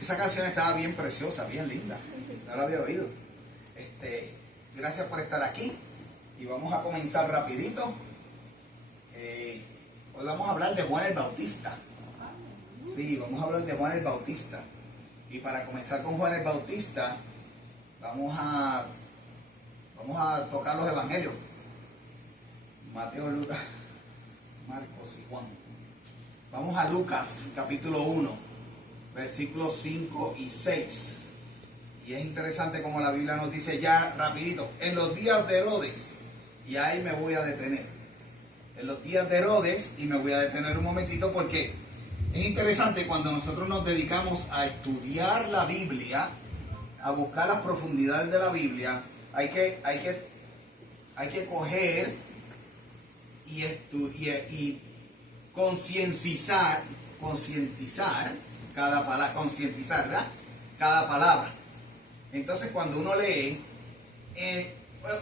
Esa canción estaba bien preciosa, bien linda. No la había oído. Gracias por estar aquí. Y vamos a comenzar rapidito. Hoy vamos a hablar de Juan el Bautista. Sí, vamos a hablar de Juan el Bautista. Y para comenzar con Juan el Bautista, vamos a tocar los evangelios. Mateo, Lucas, Marcos y Juan. Vamos a Lucas, capítulo 1, versículos 5 y 6. Y es interesante como la Biblia nos dice ya rapidito, en los días de Herodes, y ahí me voy a detener. En los días de Herodes, y me voy a detener un momentito porque es interesante cuando nosotros nos dedicamos a estudiar la Biblia, a buscar las profundidades de la Biblia, hay que coger y concientizar cada palabra, cada palabra. Entonces cuando uno lee,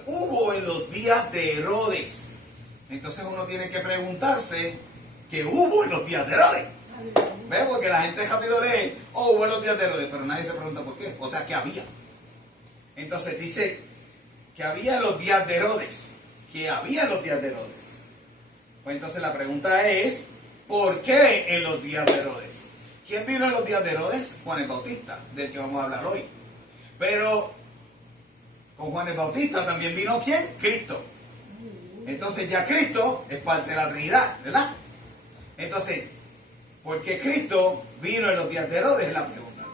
hubo en los días de Herodes, entonces uno tiene que preguntarse qué hubo en los días de Herodes. ¿Ves? Porque la gente rápido lee, hubo en los días de Herodes, pero nadie se pregunta por qué, o sea, ¿qué había? Entonces dice que había en los días de Herodes, que había en los días de Herodes. Pues entonces la pregunta es, ¿por qué en los días de Herodes? ¿Quién vino en los días de Herodes? Juan el Bautista, del que vamos a hablar hoy. Pero con Juan el Bautista también vino ¿quién? Cristo. Entonces ya Cristo es parte de la Trinidad, ¿verdad? Entonces, ¿por qué Cristo vino en los días de Herodes? Es la pregunta.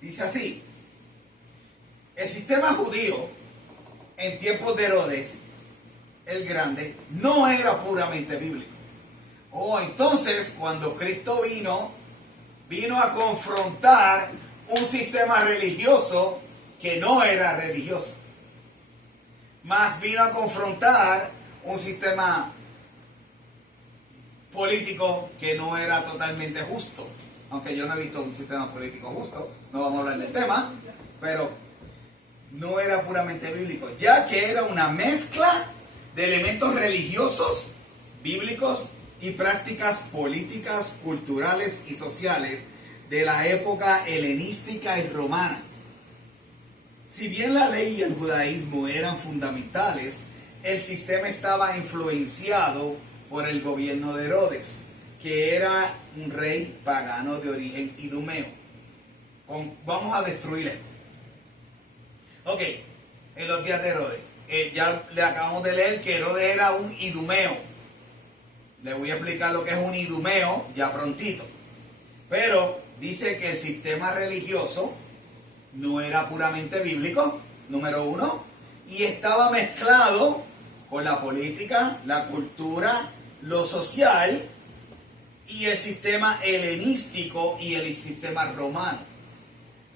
Dice así, el sistema judío en tiempos de Herodes el Grande no era puramente bíblico. Entonces cuando Cristo vino a confrontar un sistema religioso que no era religioso. Más vino a confrontar un sistema político que no era totalmente justo. Aunque yo no he visto un sistema político justo, no vamos a hablar del tema, pero no era puramente bíblico, ya que era una mezcla de elementos religiosos, bíblicos y prácticas políticas, culturales y sociales de la época helenística y romana. Si bien la ley y el judaísmo eran fundamentales, el sistema estaba influenciado por el gobierno de Herodes, que era un rey pagano de origen idumeo. Vamos a destruir esto. Ok, en los días de Herodes. Ya le acabamos de leer que Herodes era un idumeo. Le voy a explicar lo que es un idumeo ya prontito. Pero dice que el sistema religioso no era puramente bíblico, número uno, y estaba mezclado con la política, la cultura, lo social y el sistema helenístico y el sistema romano.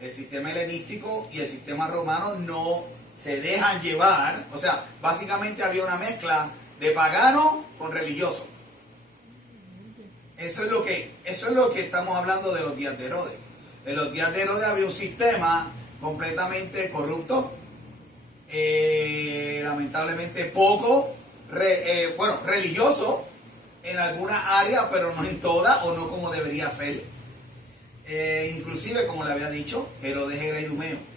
El sistema helenístico y el sistema romano no se dejan llevar, o sea, básicamente había una mezcla de pagano con religioso. Eso es lo que estamos hablando de los días de Herodes. En los días de Herodes había un sistema completamente corrupto, lamentablemente poco, religioso en alguna área, pero no en toda o no como debería ser. Inclusive, como le había dicho, Herodes era idumeo.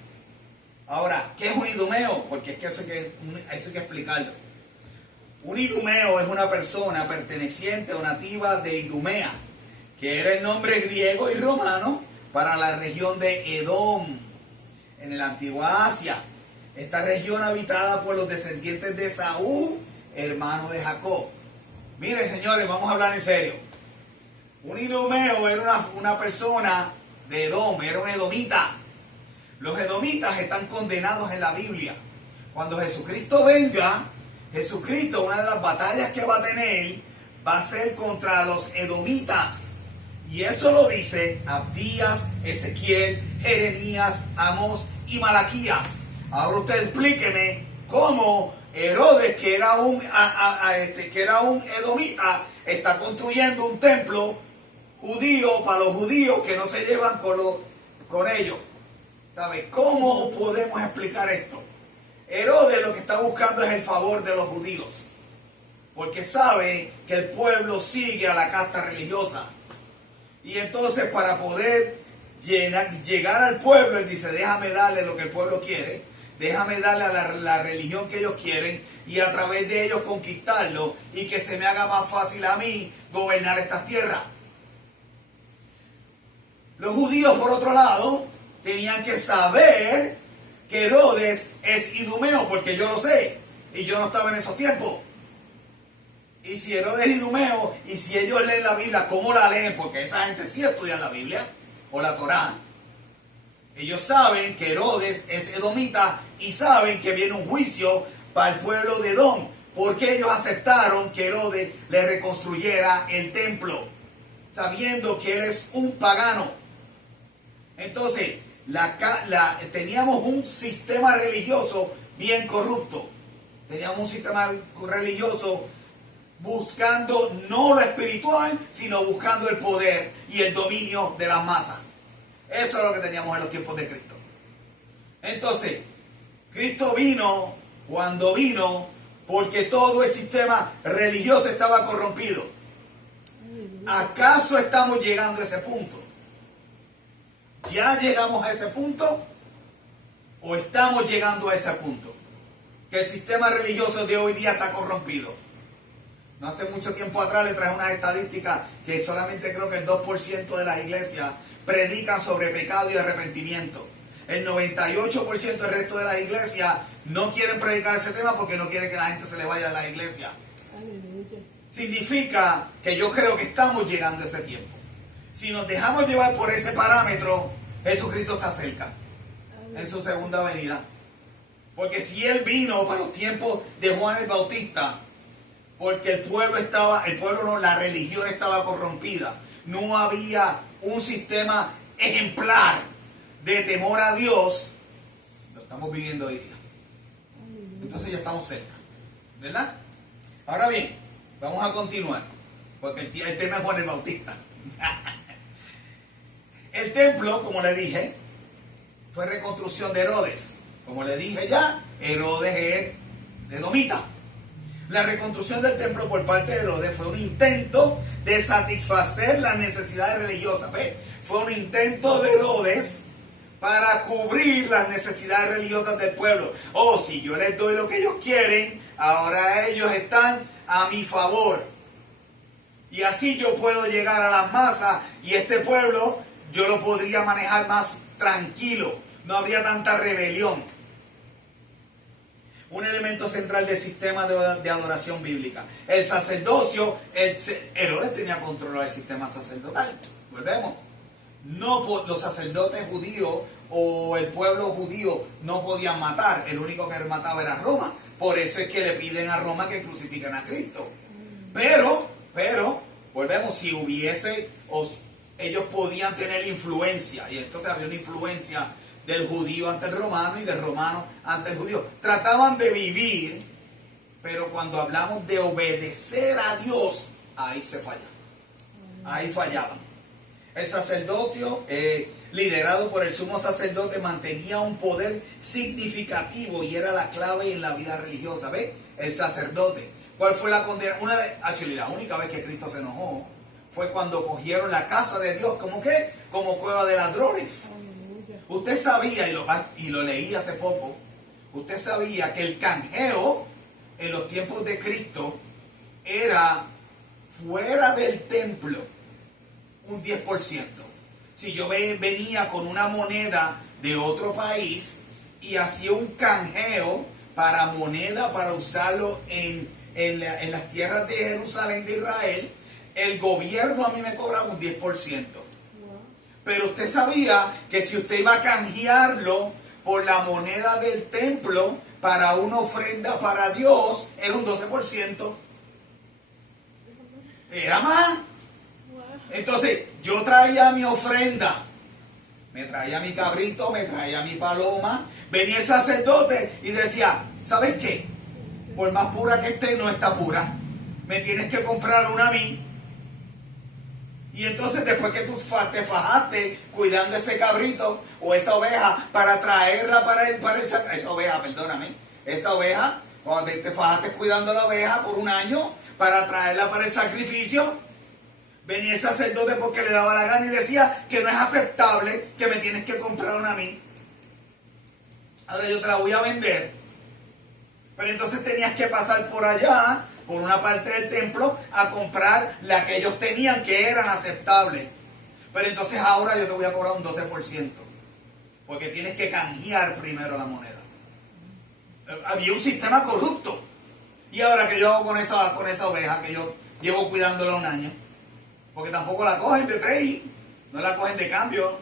Ahora, ¿qué es un idumeo? Porque es que eso hay que explicarlo. Un idumeo es una persona perteneciente o nativa de Idumea, que era el nombre griego y romano para la región de Edom, en el antigua Asia. Esta región habitada por los descendientes de Esaú, hermano de Jacob. Miren, señores, vamos a hablar en serio. Un idumeo era una persona de Edom, era un edomita. Los edomitas están condenados en la Biblia. Cuando Jesucristo venga, Jesucristo, una de las batallas que va a tener, va a ser contra los edomitas. Y eso lo dice Abdías, Ezequiel, Jeremías, Amós y Malaquías. Ahora usted explíqueme cómo Herodes, que era un edomita, está construyendo un templo judío para los judíos que no se llevan con ellos. ¿Sabe? ¿Cómo podemos explicar esto? Herodes lo que está buscando es el favor de los judíos, porque sabe que el pueblo sigue a la casta religiosa. Y entonces para poder llegar al pueblo, él dice, déjame darle lo que el pueblo quiere, déjame darle a la religión que ellos quieren y a través de ellos conquistarlo y que se me haga más fácil a mí gobernar estas tierras. Los judíos, por otro lado, tenían que saber que Herodes es idumeo, porque yo lo sé, y yo no estaba en esos tiempos. Y si Herodes es idumeo, y si ellos leen la Biblia, ¿cómo la leen? Porque esa gente sí estudia la Biblia, o la Torá. Ellos saben que Herodes es edomita, y saben que viene un juicio para el pueblo de Edom, porque ellos aceptaron que Herodes le reconstruyera el templo, sabiendo que él es un pagano. Entonces, teníamos un sistema religioso bien corrupto. Teníamos un sistema religioso buscando no lo espiritual, sino buscando el poder y el dominio de las masas. Eso es lo que teníamos en los tiempos de Cristo. Entonces, Cristo vino cuando vino porque todo el sistema religioso estaba corrompido. ¿Acaso estamos llegando a ese punto? ¿Ya llegamos a ese punto? ¿O estamos llegando a ese punto? Que el sistema religioso de hoy día está corrompido. No hace mucho tiempo atrás le traje unas estadísticas que solamente creo que el 2% de las iglesias predican sobre pecado y arrepentimiento. El 98% del resto de las iglesias no quieren predicar ese tema porque no quieren que la gente se le vaya de la iglesia. Significa que yo creo que estamos llegando a ese tiempo. Si nos dejamos llevar por ese parámetro, Jesucristo está cerca en su segunda venida. Porque si Él vino para los tiempos de Juan el Bautista, porque la religión estaba corrompida, no había un sistema ejemplar de temor a Dios, lo estamos viviendo hoy día. Entonces ya estamos cerca, ¿verdad? Ahora bien, vamos a continuar, porque el tema es Juan el Bautista. El templo, como le dije, fue reconstrucción de Herodes. Como le dije ya, Herodes es edomita. La reconstrucción del templo por parte de Herodes fue un intento de satisfacer las necesidades religiosas. ¿Ve? Fue un intento de Herodes para cubrir las necesidades religiosas del pueblo. Oh, si yo les doy lo que ellos quieren, ahora ellos están a mi favor. Y así yo puedo llegar a las masas y este pueblo yo lo podría manejar más tranquilo. No habría tanta rebelión. Un elemento central del sistema de adoración bíblica. El sacerdocio, Herodes tenía control del sistema sacerdotal. Volvemos. Los sacerdotes judíos o el pueblo judío no podían matar. El único que mataba era Roma. Por eso es que le piden a Roma que crucifiquen a Cristo. Pero, volvemos, si hubiese, ellos podían tener influencia. Y entonces había una influencia del judío ante el romano y del romano ante el judío. Trataban de vivir, pero cuando hablamos de obedecer a Dios, ahí se falla. Ahí fallaban. El sacerdocio, liderado por el sumo sacerdote, mantenía un poder significativo y era la clave en la vida religiosa. ¿Ve? El sacerdote. ¿Cuál fue la condena? La única vez que Cristo se enojó fue cuando cogieron la casa de Dios, ¿cómo qué? Como cueva de ladrones. Usted sabía, y lo leí hace poco, usted sabía que el canjeo en los tiempos de Cristo era fuera del templo un 10%. Si yo venía con una moneda de otro país y hacía un canjeo para moneda para usarlo en las tierras de Jerusalén de Israel, el gobierno a mí me cobraba un 10%. Pero usted sabía que si usted iba a canjearlo por la moneda del templo para una ofrenda para Dios, era un 12%. Era más. Entonces, yo traía mi ofrenda. Me traía mi cabrito, me traía mi paloma. Venía el sacerdote y decía, ¿sabes qué? Por más pura que esté, no está pura. Me tienes que comprar una a mí. Y entonces después que tú te fajaste cuidando ese cabrito o esa oveja para traerla para esa oveja, perdóname, esa oveja, cuando te fajaste cuidando la oveja por un año para traerla para el sacrificio, Venía el sacerdote porque le daba la gana y decía que no es aceptable, que me tienes que comprar una a mí. Ahora yo te la voy a vender. Pero entonces tenías que pasar por allá, por una parte del templo, a comprar la que ellos tenían que eran aceptables. Pero entonces ahora yo te voy a cobrar un 12%. Porque tienes que canjear primero la moneda. Había un sistema corrupto. Y ahora que yo hago con esa oveja que yo llevo cuidándola un año. Porque tampoco la cogen de trade, no la cogen de cambio.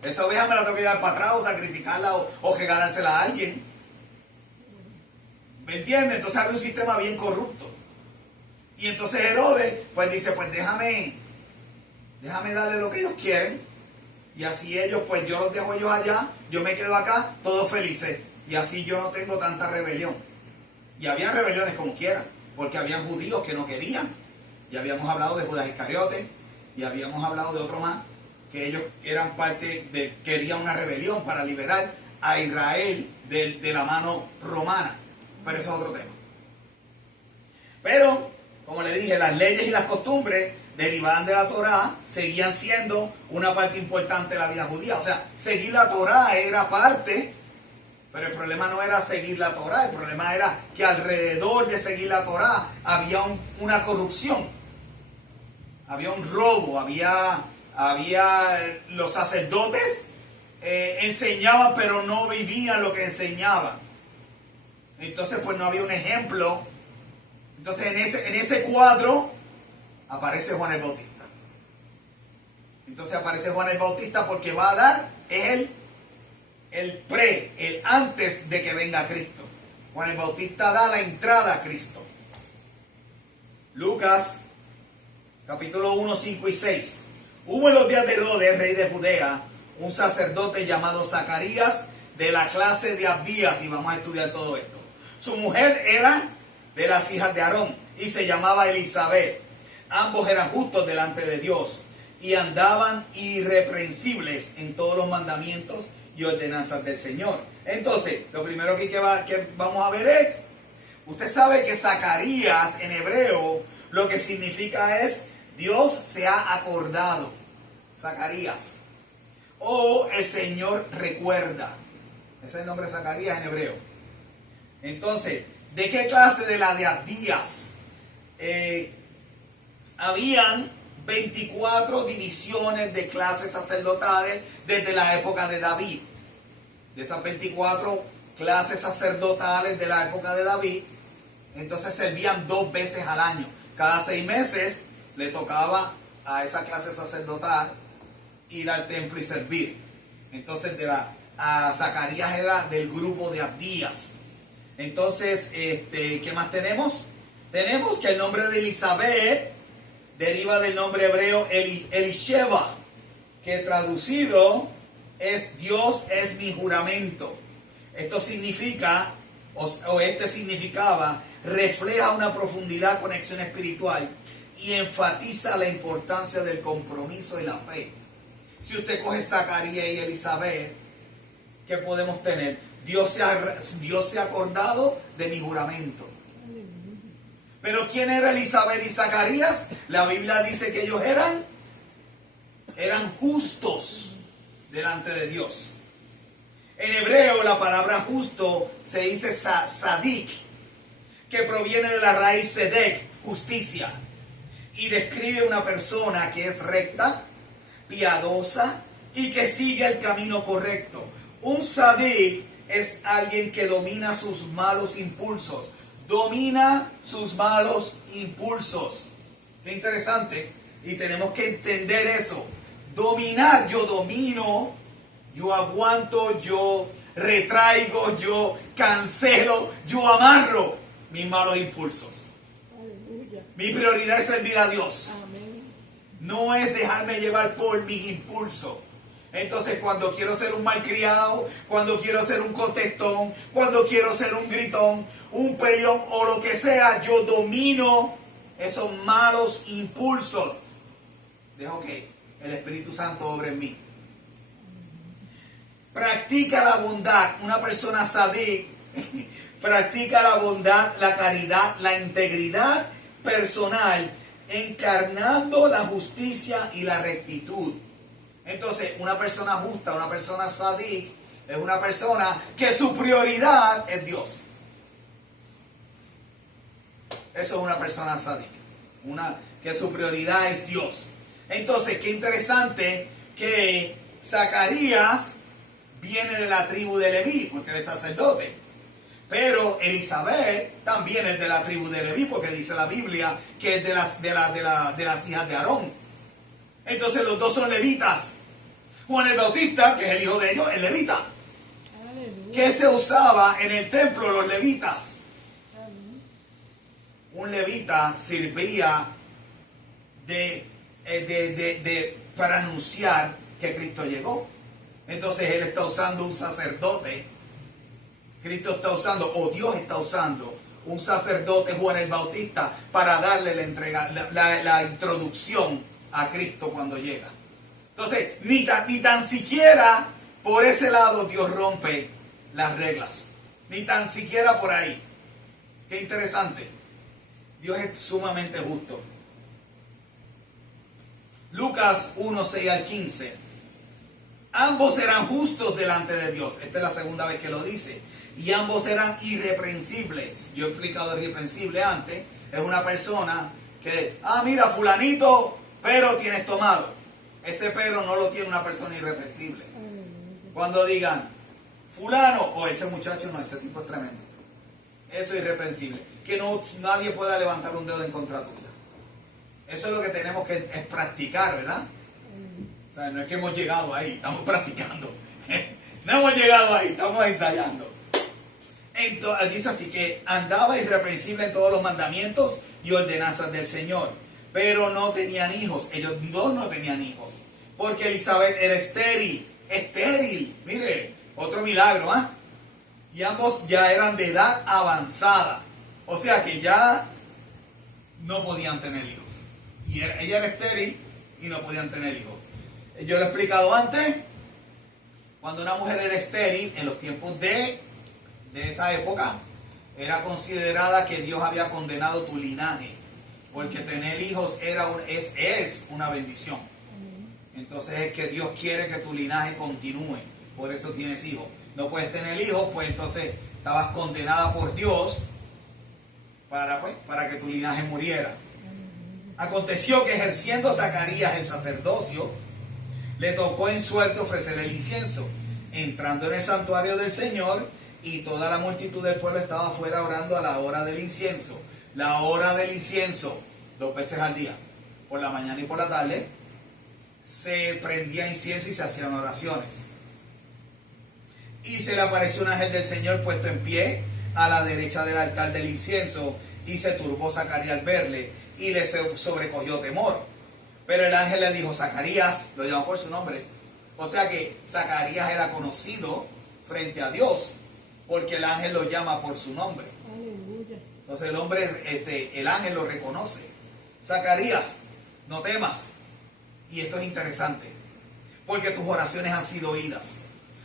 Esa oveja me la tengo que llevar para atrás o sacrificarla o regalársela a alguien. ¿Me entiendes? Entonces había un sistema bien corrupto. Y entonces Herodes pues dice, pues déjame darle lo que ellos quieren. Y así ellos, pues yo los dejo ellos allá, yo me quedo acá, todos felices. Y así yo no tengo tanta rebelión. Y había rebeliones como quieran, porque habían judíos que no querían. Y habíamos hablado de Judas Iscariote, y habíamos hablado de otro más, que ellos eran querían una rebelión para liberar a Israel de la mano romana. Pero eso es otro tema. Pero, como le dije, las leyes y las costumbres derivadas de la Torá seguían siendo una parte importante de la vida judía. O sea, seguir la Torá era parte, pero el problema no era seguir la Torá, el problema era que alrededor de seguir la Torá había una corrupción. Había un robo, había los sacerdotes enseñaban pero no vivían lo que enseñaban. Entonces pues no había un ejemplo. Entonces en ese cuadro aparece Juan el Bautista. Entonces aparece Juan el Bautista porque va a dar el antes de que venga Cristo. Juan el Bautista da la entrada a Cristo. Lucas capítulo 1, 5 y 6. Hubo en los días de Herodes, rey de Judea, un sacerdote llamado Zacarías de la clase de Abdías, y vamos a estudiar todo esto. Su mujer era de las hijas de Aarón y se llamaba Elizabeth. Ambos eran justos delante de Dios y andaban irreprensibles en todos los mandamientos y ordenanzas del Señor. Entonces, lo primero que vamos a ver es, usted sabe que Zacarías en hebreo lo que significa es Dios se ha acordado. Zacarías. O el Señor recuerda. Ese es el nombre de Zacarías en hebreo. Entonces, ¿de qué clase? De la de Abdías. Habían 24 divisiones de clases sacerdotales desde la época de David. De esas 24 clases sacerdotales de la época de David, entonces servían 2 veces al año. Cada 6 meses le tocaba a esa clase sacerdotal ir al templo y servir. Entonces a Zacarías era del grupo de Abdías. Entonces, ¿qué más tenemos? Tenemos que el nombre de Elizabeth deriva del nombre hebreo Elisheva, que traducido es Dios es mi juramento. Esto significa, significaba, refleja una profundidad conexión espiritual y enfatiza la importancia del compromiso y la fe. Si usted coge Zacarías y Elizabeth, ¿qué podemos tener? Dios se ha acordado de mi juramento. Pero ¿quién era Elizabeth y Zacarías? La Biblia dice que ellos eran justos delante de Dios. En hebreo la palabra justo se dice sadik, que proviene de la raíz sedek, justicia, y describe una persona que es recta, piadosa y que sigue el camino correcto. Un sadik es alguien que domina sus malos impulsos. Domina sus malos impulsos. Qué interesante. Y tenemos que entender eso. Dominar, yo domino, yo aguanto, yo retraigo, yo cancelo, yo amarro mis malos impulsos. Aleluya. Mi prioridad es servir a Dios. Amén. No es dejarme llevar por mis impulsos. Entonces, cuando quiero ser un malcriado, cuando quiero ser un contestón, cuando quiero ser un gritón, un peleón o lo que sea, yo domino esos malos impulsos. Dejo que el Espíritu Santo obre en mí. Practica la bondad. Una persona sadik practica la bondad, la caridad, la integridad personal encarnando la justicia y la rectitud. Entonces, una persona justa, una persona sadik, es una persona que su prioridad es Dios. Eso es una persona sadik, que su prioridad es Dios. Entonces, qué interesante que Zacarías viene de la tribu de Leví, porque es sacerdote. Pero Elizabeth también es de la tribu de Leví, porque dice la Biblia que es de las hijas de Aarón. Entonces los dos son levitas. Juan el Bautista, que es el hijo de ellos, es levita. Aleluya. ¿Qué se usaba en el templo los levitas? Aleluya. Un levita servía para anunciar que Cristo llegó. Entonces él está usando un sacerdote. Cristo está usando, o Dios está usando, un sacerdote, Juan el Bautista, para darle la introducción a Cristo cuando llega. Entonces, ni tan siquiera por ese lado Dios rompe las reglas. Ni tan siquiera por ahí. Qué interesante. Dios es sumamente justo. Lucas 1, 6 al 15. Ambos eran justos delante de Dios. Esta es la segunda vez que lo dice. Y ambos eran irreprensibles. Yo he explicado irreprensible antes. Es una persona que, mira, fulanito, pero tienes tomado. Ese pero no lo tiene una persona irreprensible. Cuando digan, fulano, o ese muchacho, no, ese tipo es tremendo. Eso es irreprensible. Que nadie pueda levantar un dedo en contra tuya. Eso es lo que tenemos que es practicar, ¿verdad? O sea, no es que hemos llegado ahí, estamos practicando. No hemos llegado ahí, estamos ensayando. Entonces, dice así que andaba irreprensible en todos los mandamientos y ordenanzas del Señor, pero no tenían hijos. Ellos dos no tenían hijos, porque Elizabeth era estéril. Mire, otro milagro, ¿ah? Y ambos ya eran de edad avanzada, o sea que ya no podían tener hijos. Y ella era estéril y no podían tener hijos. Yo lo he explicado antes. Cuando una mujer era estéril, en los tiempos de esa época, era considerada que Dios había condenado tu linaje, porque tener hijos es una bendición. Entonces es que Dios quiere que tu linaje continúe, por eso tienes hijos. No puedes tener hijos, pues entonces estabas condenada por Dios para que tu linaje muriera. Aconteció que ejerciendo Zacarías el sacerdocio, le tocó en suerte ofrecer el incienso, entrando en el santuario del Señor, y toda la multitud del pueblo estaba afuera orando a la hora del incienso. La hora del incienso, 2 veces al día, por la mañana y por la tarde, se prendía incienso y se hacían oraciones. Y se le apareció un ángel del Señor puesto en pie a la derecha del altar del incienso, y se turbó Zacarías al verle, y le sobrecogió temor. Pero el ángel le dijo, Zacarías, lo llamó por su nombre. O sea que Zacarías era conocido frente a Dios, porque el ángel lo llama por su nombre. Aleluya. Entonces el ángel lo reconoce. Zacarías, no temas. Y esto es interesante, porque tus oraciones han sido oídas.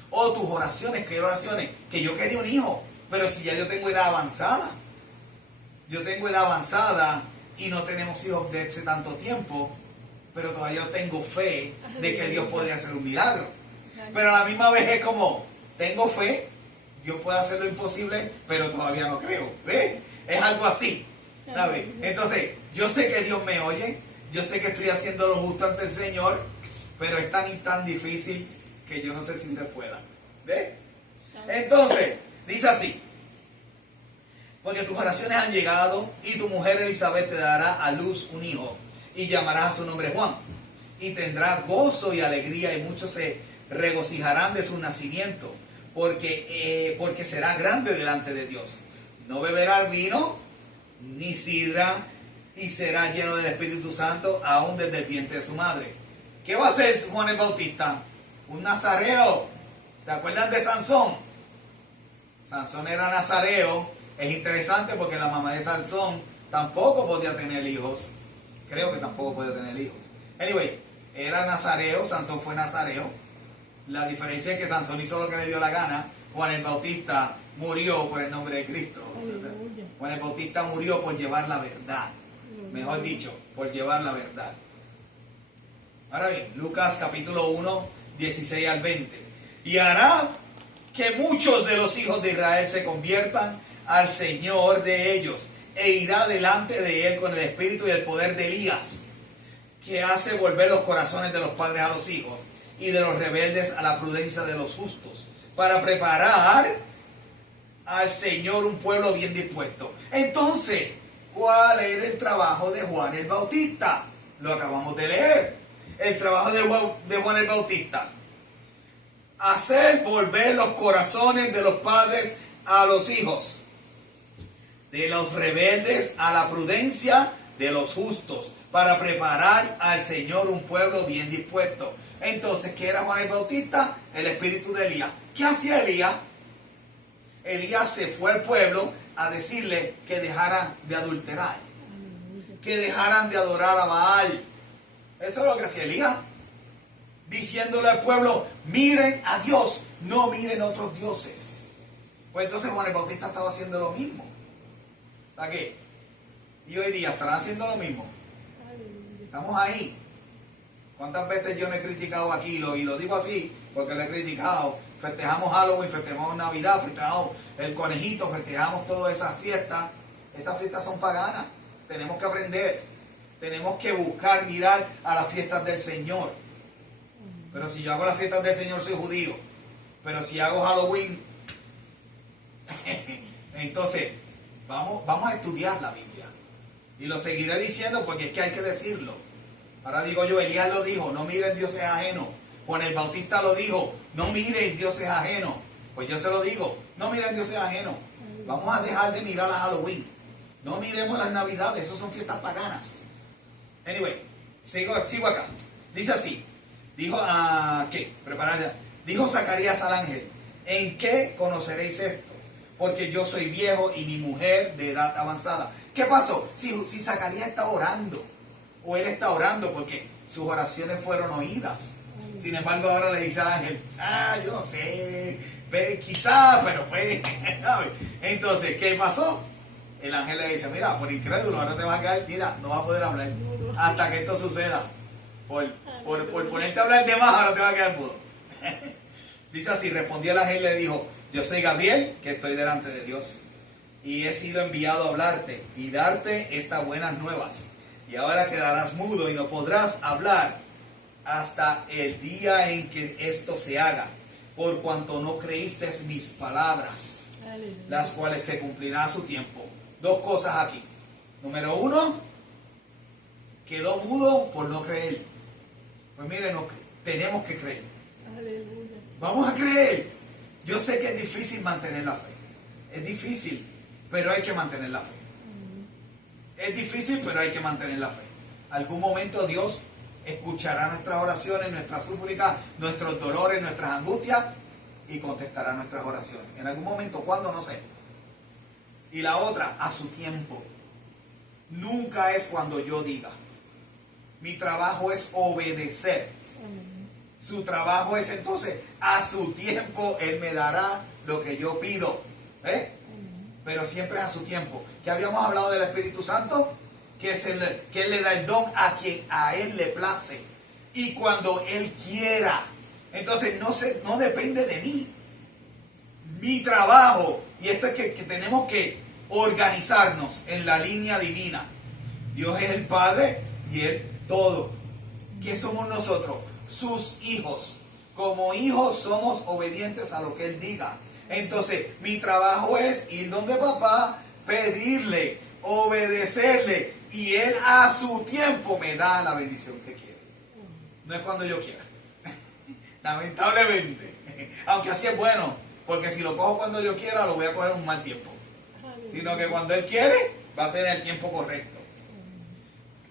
O tus oraciones, ¿qué oraciones? Que yo quería un hijo, pero si ya yo tengo edad avanzada. Yo tengo edad avanzada y no tenemos hijos de hace tanto tiempo, pero todavía yo tengo fe de que Dios podría hacer un milagro. Pero a la misma vez es como, tengo fe, Dios puede hacer lo imposible, pero todavía no creo. ¿Ves? Es algo así, ¿sabes? Entonces, yo sé que Dios me oye, yo sé que estoy haciendo lo justo ante el Señor, pero es tan difícil que yo no sé si se pueda. ¿Ves? Entonces, dice así, porque tus oraciones han llegado y tu mujer Elizabeth te dará a luz un hijo y llamarás a su nombre Juan, y tendrá gozo y alegría, y muchos se regocijarán de su nacimiento, porque será grande delante de Dios. No beberá vino ni sidra, y será lleno del Espíritu Santo aún desde el vientre de su madre. ¿Qué va a hacer Juan el Bautista? Un nazareo. ¿Se acuerdan de Sansón? Sansón era nazareo. Es interesante porque la mamá de Sansón tampoco podía tener hijos. Creo que tampoco podía tener hijos. Anyway, era nazareo, Sansón fue nazareo. La diferencia es que Sansón hizo lo que le dio la gana. Juan el Bautista murió por el nombre de Cristo. Juan el Bautista murió por llevar la verdad. Mejor dicho, por llevar la verdad. Ahora bien, Lucas capítulo 1, 16 al 20. Y hará que muchos de los hijos de Israel se conviertan al Señor de ellos, e irá delante de él con el espíritu y el poder de Elías, que hace volver los corazones de los padres a los hijos y de los rebeldes a la prudencia de los justos, para preparar al Señor un pueblo bien dispuesto. Entonces, ¿cuál era el trabajo de Juan el Bautista? Lo acabamos de leer. El trabajo de Juan el Bautista: hacer volver los corazones de los padres a los hijos, de los rebeldes a la prudencia de los justos, para preparar al Señor un pueblo bien dispuesto. Entonces, ¿qué era Juan el Bautista? El espíritu de Elías. ¿Qué hacía Elías? Elías se fue al pueblo a decirle que dejaran de adulterar, que dejaran de adorar a Baal. Eso es lo que hacía Elías, diciéndole al pueblo: miren a Dios, no miren otros dioses. Pues entonces Juan el Bautista estaba haciendo lo mismo. ¿Para qué? Y hoy día estarán haciendo lo mismo. Estamos ahí. ¿Cuántas veces yo me he criticado aquí? Y lo digo así porque lo he criticado. Festejamos Halloween, festejamos Navidad, festejamos el conejito, festejamos todas esas fiestas. Esas fiestas son paganas. Tenemos que aprender. Tenemos que buscar, mirar a las fiestas del Señor. Pero si yo hago las fiestas del Señor, soy judío. Pero si hago Halloween, entonces vamos a estudiar la Biblia. Y lo seguiré diciendo porque es que hay que decirlo. Ahora digo yo, Elías lo dijo: no miren dioses ajenos. Juan el Bautista lo dijo: no miren dioses ajenos. Pues yo se lo digo: no miren dioses ajenos. Vamos a dejar de mirar a Halloween. No miremos las Navidades, esas son fiestas paganas. Anyway, sigo acá. Dice así: dijo dijo Zacarías al ángel: ¿en qué conoceréis esto? Porque yo soy viejo y mi mujer de edad avanzada. ¿Qué pasó? Si Zacarías está orando, o él está orando porque sus oraciones fueron oídas. Sin embargo, ahora le dice al ángel: yo no sé, quizás, pero pues. Entonces, ¿qué pasó? El ángel le dice: mira, por incrédulo, ahora te vas a quedar, mira, no vas a poder hablar hasta que esto suceda. Por ponerte a hablar de más, ahora te vas a quedar mudo. Dice así: respondió el ángel y le dijo: yo soy Gabriel, que estoy delante de Dios, y he sido enviado a hablarte y darte estas buenas nuevas. Y ahora quedarás mudo y no podrás hablar hasta el día en que esto se haga, por cuanto no creíste mis palabras, las cuales se cumplirán a su tiempo. Dos cosas aquí. Número uno, quedó mudo por no creer. Pues miren, tenemos que creer. Aleluya. Vamos a creer. Yo sé que es difícil mantener la fe. Es difícil, pero hay que mantener la fe. Es difícil, pero hay que mantener la fe. Algún momento Dios escuchará nuestras oraciones, nuestras súplicas, nuestros dolores, nuestras angustias, y contestará nuestras oraciones. En algún momento, ¿cuándo? No sé. Y la otra, a su tiempo. Nunca es cuando yo diga. Mi trabajo es obedecer. Su trabajo es entonces, a su tiempo, Él me dará lo que yo pido. Pero siempre es a su tiempo. ¿Qué habíamos hablado del Espíritu Santo? Que Él le da el don a quien a Él le place. Y cuando Él quiera. Entonces no depende de mí. Mi trabajo, y esto es que tenemos que organizarnos en la línea divina. Dios es el Padre y Él todo. ¿Qué somos nosotros? Sus hijos. Como hijos somos obedientes a lo que Él diga. Entonces mi trabajo es ir donde papá, pedirle, obedecerle, y Él a su tiempo me da la bendición que quiere. No es cuando yo quiera. Lamentablemente. Aunque así es bueno, porque si lo cojo cuando yo quiera, lo voy a coger en un mal tiempo. Sino que cuando Él quiere, va a ser en el tiempo correcto.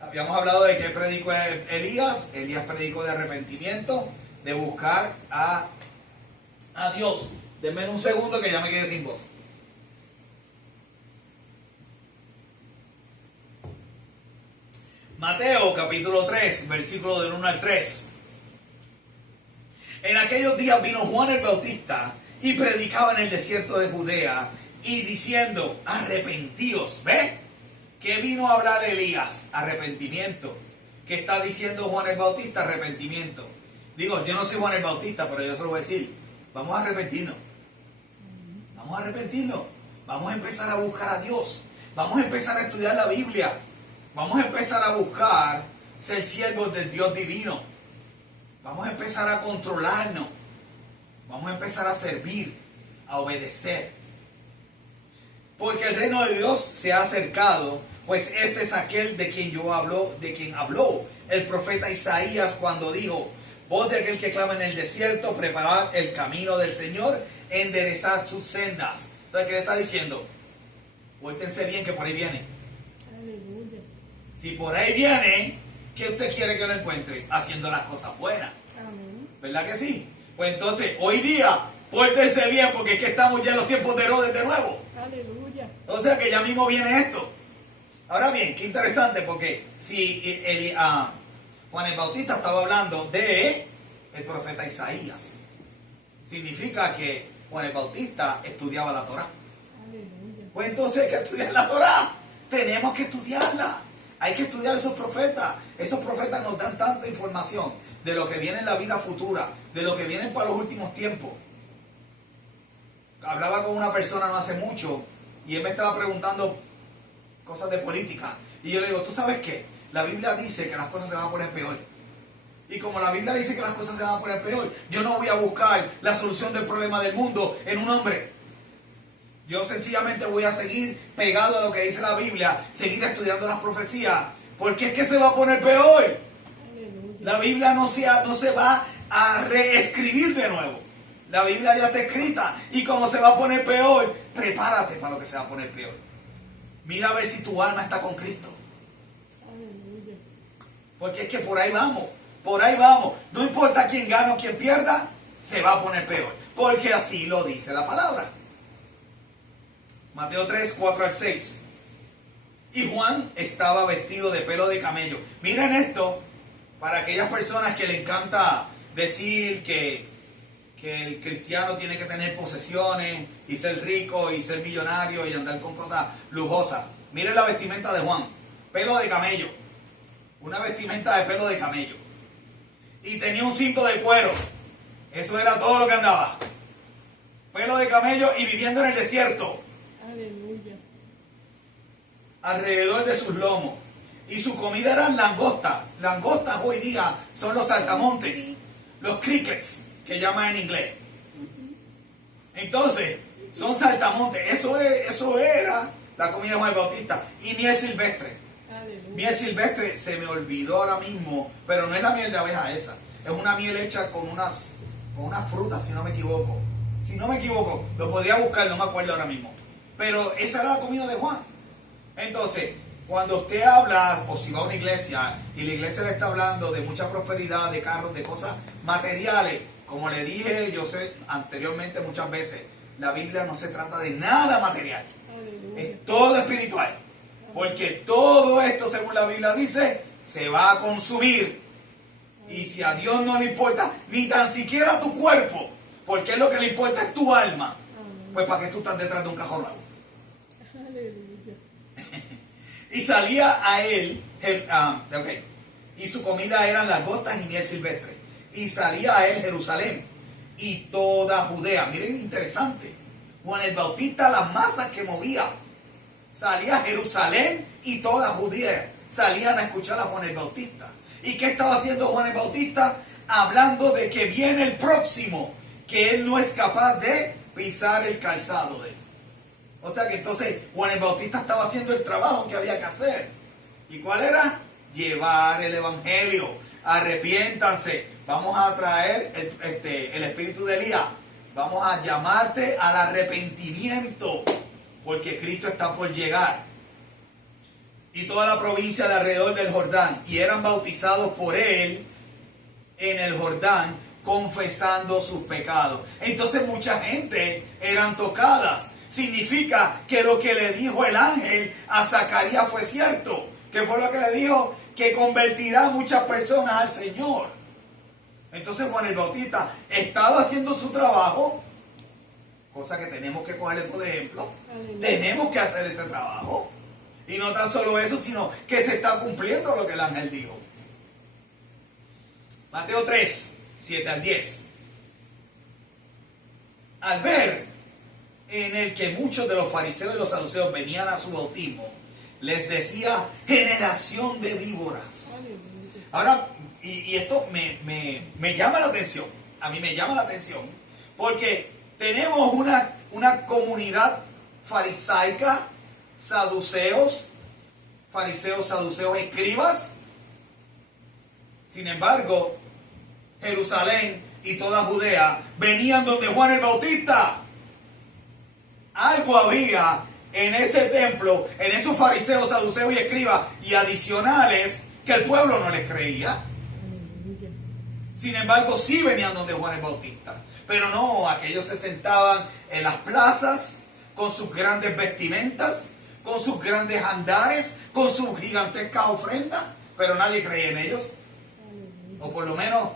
Habíamos hablado de que predicó Elías. Elías predicó de arrepentimiento, de buscar a Dios. Denme un segundo que ya me quedé sin voz. Mateo capítulo 3, versículo del 1 al 3. En aquellos días vino Juan el Bautista y predicaba en el desierto de Judea y diciendo: arrepentíos. ¿Ve? ¿Qué vino a hablar Elías? Arrepentimiento. ¿Qué está diciendo Juan el Bautista? Arrepentimiento. Digo, yo no soy Juan el Bautista, pero yo se lo voy a decir. Vamos a arrepentirnos. Vamos a arrepentirnos. Vamos a empezar a buscar a Dios. Vamos a empezar a estudiar la Biblia. Vamos a empezar a buscar ser siervos del Dios divino. Vamos a empezar a controlarnos. Vamos a empezar a servir, a obedecer. Porque el reino de Dios se ha acercado, pues este es aquel de quien habló el profeta Isaías cuando dijo: voz de aquel que clama en el desierto, preparad el camino del Señor, enderezad sus sendas. Entonces, ¿qué le está diciendo? Pórtense bien, que por ahí viene. Aleluya. Si por ahí viene, ¿qué usted quiere que lo encuentre? Haciendo las cosas buenas. Amén. ¿Verdad que sí? Pues entonces, hoy día, pórtense bien, porque es que estamos ya en los tiempos de Herodes de nuevo. Aleluya. O sea que ya mismo viene esto. Ahora bien, qué interesante, porque si Juan el Bautista estaba hablando de el profeta Isaías, significa que Juan el Bautista estudiaba la Torá. Aleluya. Pues entonces hay que estudiar la Torá. Tenemos que estudiarla. Hay que estudiar esos profetas. Esos profetas nos dan tanta información de lo que viene en la vida futura, de lo que viene para los últimos tiempos. Hablaba con una persona no hace mucho y él me estaba preguntando cosas de política. Y yo le digo, ¿tú sabes qué? La Biblia dice que las cosas se van a poner peor. Y como la Biblia dice que las cosas se van a poner peor, yo no voy a buscar la solución del problema del mundo en un hombre. Yo sencillamente voy a seguir pegado a lo que dice la Biblia, seguir estudiando las profecías, porque es que se va a poner peor. Aleluya. La Biblia no se va a reescribir de nuevo. La Biblia ya está escrita y como se va a poner peor, prepárate para lo que se va a poner peor. Mira a ver si tu alma está con Cristo. Aleluya. Porque es que por ahí vamos, por ahí vamos. No importa quién gane o quién pierda, se va a poner peor. Porque así lo dice la palabra. Mateo 3, 4 al 6. Y Juan estaba vestido de pelo de camello. Miren esto, para aquellas personas que le encanta decir que el cristiano tiene que tener posesiones y ser rico y ser millonario y andar con cosas lujosas. Miren la vestimenta de Juan, pelo de camello, una vestimenta de pelo de camello. Y tenía un cinto de cuero, eso era todo lo que andaba. Pelo de camello y viviendo en el desierto, Aleluya. alrededor de sus lomos. Y su comida eran langostas. Langostas hoy día son los saltamontes, los crickets, que llaman en inglés. Entonces, son saltamontes. Eso era la comida de Juan el Bautista. Y miel silvestre. Aleluya. Miel silvestre se me olvidó ahora mismo, pero no es la miel de abeja esa. Es una miel hecha con unas frutas, si no me equivoco. Si no me equivoco, lo podría buscar, no me acuerdo ahora mismo. Pero esa era la comida de Juan. Entonces, cuando usted habla, o si va a una iglesia, y la iglesia le está hablando de mucha prosperidad, de carros, de cosas materiales, como le dije, yo sé anteriormente muchas veces, la Biblia no se trata de nada material. Aleluya. Es todo espiritual. Porque todo esto, según la Biblia dice, se va a consumir. Y si a Dios no le importa, ni tan siquiera tu cuerpo, porque es lo que le importa es tu alma, Amén. pues ¿para qué tú estás detrás de un cajón nuevo? Aleluya. Y salía a él, y su comida eran langostas y miel silvestre. Y salía a él Jerusalén y toda Judea. Miren, interesante. Juan el Bautista, las masas que movía. Salía a Jerusalén y toda Judea. Salían a escuchar a Juan el Bautista. ¿Y qué estaba haciendo Juan el Bautista? Hablando de que viene el próximo, que él no es capaz de pisar el calzado de él. O sea que entonces Juan el Bautista estaba haciendo el trabajo que había que hacer. ¿Y cuál era? Llevar el evangelio. Arrepiéntanse. Vamos a traer el espíritu de Elías. Vamos a llamarte al arrepentimiento. Porque Cristo está por llegar. Y toda la provincia de alrededor del Jordán. Y eran bautizados por él en el Jordán, confesando sus pecados. Entonces mucha gente eran tocadas. Significa que lo que le dijo el ángel a Zacarías fue cierto. ¿Qué fue lo que le dijo? Que convertirá a muchas personas al Señor. Entonces Juan el Bautista estaba haciendo su trabajo, cosa que tenemos que coger eso de ejemplo. Aleluya. Tenemos que hacer ese trabajo. Y no tan solo eso, sino que se está cumpliendo lo que el ángel dijo. Mateo 3, 7 al 10. Al ver en el que muchos de los fariseos y los saduceos venían a su bautismo, les decía: generación de víboras. Aleluya. Ahora, y esto me llama la atención, a mí me llama la atención, porque tenemos una comunidad farisaica, fariseos, saduceos, escribas. Sin embargo, Jerusalén y toda Judea venían donde Juan el Bautista. Algo había en ese templo, en esos fariseos, saduceos y escribas y adicionales, que el pueblo no les creía. Aleluya. Sin embargo, sí venían donde Juan el Bautista. Pero no, aquellos se sentaban en las plazas con sus grandes vestimentas, con sus grandes andares, con sus gigantescas ofrendas, pero nadie creía en ellos. Aleluya. O por lo menos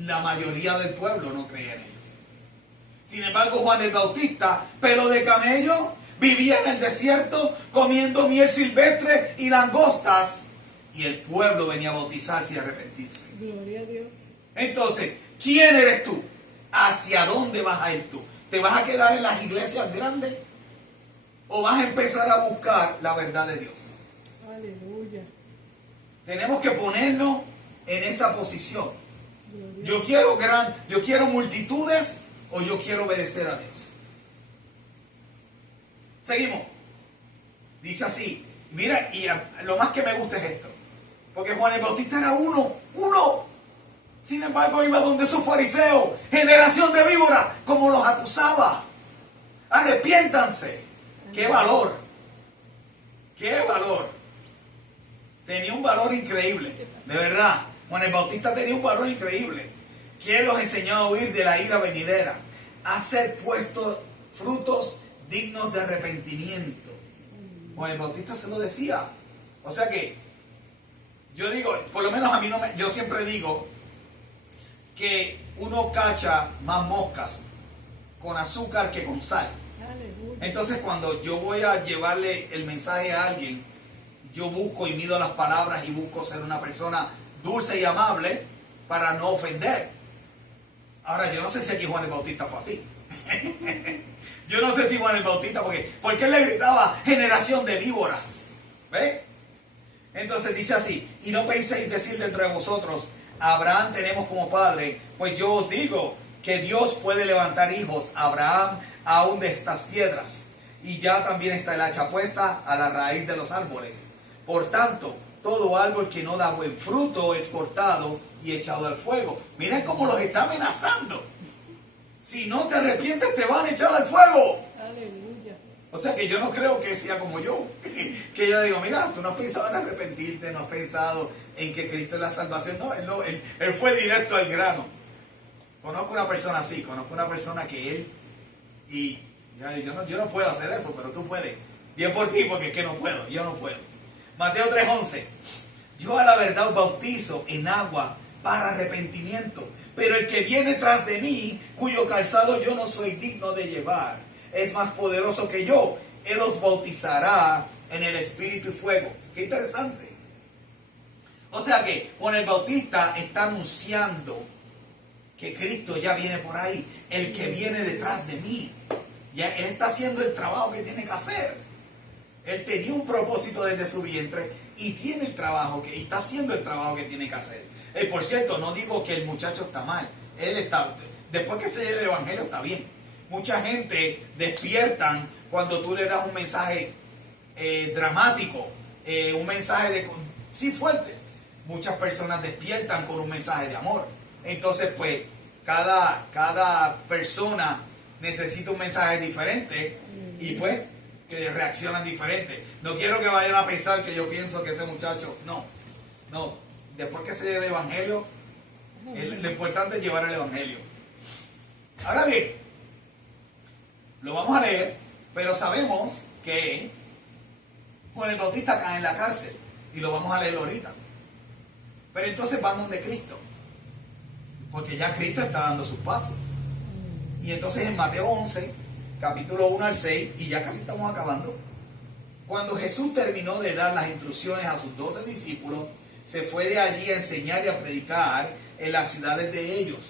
la mayoría del pueblo no creía en ellos. Sin embargo, Juan el Bautista, pelo de camello, vivía en el desierto comiendo miel silvestre y langostas, y el pueblo venía a bautizarse y a arrepentirse. Gloria a Dios. Entonces, ¿quién eres tú? ¿Hacia dónde vas a ir tú? ¿Te vas a quedar en las iglesias grandes? ¿O vas a empezar a buscar la verdad de Dios? Aleluya. Tenemos que ponernos en esa posición. Gloria. Yo quiero multitudes o yo quiero obedecer a Dios. Seguimos. Dice así. Mira, y lo más que me gusta es esto. Porque Juan el Bautista era uno. Sin embargo, iba donde esos fariseos, generación de víboras, como los acusaba. Arrepiéntanse. ¡Qué valor! ¡Qué valor! Tenía un valor increíble, de verdad. Juan el Bautista tenía un valor increíble. ¿Quién los enseñó a huir de la ira venidera? A ser puestos frutos dignos de arrepentimiento. Juan el Bautista se lo decía. O sea que, yo digo, por lo menos a mí no me... Yo siempre digo que uno cacha más moscas con azúcar que con sal. Aleluya. Entonces, cuando yo voy a llevarle el mensaje a alguien, yo busco y mido las palabras y busco ser una persona dulce y amable para no ofender. Ahora, yo no sé si aquí Juan el Bautista fue así. Yo no sé si Juan el Bautista, porque él le gritaba generación de víboras. ¿Ve? Entonces dice así: y no penséis decir dentro de vosotros, Abraham tenemos como padre, pues yo os digo que Dios puede levantar hijos a Abraham aún de estas piedras. Y ya también está el hacha puesta a la raíz de los árboles. Por tanto, todo árbol que no da buen fruto es cortado y echado al fuego. Miren cómo los está amenazando. Si no te arrepientes, te van a echar al fuego. Aleluya. O sea que yo no creo que sea como yo. Que yo digo, mira, tú no has pensado en arrepentirte, no has pensado en que Cristo es la salvación. No, él fue directo al grano. Conozco una persona así, conozco una persona que él... Y ya, yo no puedo hacer eso, pero tú puedes. Bien por ti, porque es que no puedo, yo no puedo. Mateo 3:11. Yo a la verdad os bautizo en agua para arrepentimiento, pero el que viene tras de mí, cuyo calzado yo no soy digno de llevar, es más poderoso que yo. Él os bautizará en el Espíritu y fuego. Qué interesante. O sea que Juan el Bautista está anunciando que Cristo ya viene por ahí, el que viene detrás de mí. Ya él está haciendo el trabajo que tiene que hacer. Él tenía un propósito desde su vientre y tiene el trabajo y está haciendo el trabajo que tiene que hacer. Por cierto, no digo que el muchacho está mal. Él está, después que se lleve el evangelio está bien. Mucha gente despiertan cuando tú le das un mensaje dramático, un mensaje fuerte. Muchas personas despiertan con un mensaje de amor. Entonces, pues, cada persona necesita un mensaje diferente y pues que reaccionan diferente. No quiero que vayan a pensar que yo pienso que ese muchacho, no. Después que se lleve el evangelio, lo importante es llevar el evangelio. Ahora bien, lo vamos a leer, pero sabemos que Juan el Bautista cae en la cárcel y lo vamos a leer ahorita. Pero entonces van donde Cristo, porque ya Cristo está dando sus pasos. Y entonces en Mateo 11, capítulo 1 al 6, y ya casi estamos acabando, Cuando Jesús terminó de dar las instrucciones a sus 12 discípulos, se fue de allí a enseñar y a predicar en las ciudades de ellos.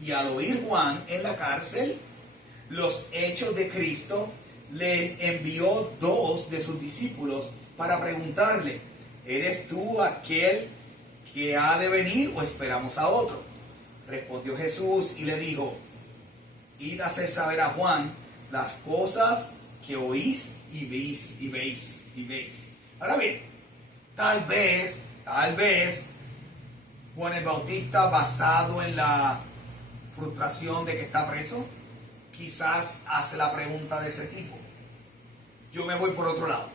Y al oír Juan en la cárcel los hechos de Cristo, le envió 2 de sus discípulos para preguntarle: ¿eres tú aquel que ha de venir o esperamos a otro? Respondió Jesús y le dijo: id a hacer saber a Juan las cosas que oís y veis. Ahora bien, tal vez Juan el Bautista, basado en la frustración de que está preso, quizás hace la pregunta de ese tipo. Yo me voy por otro lado,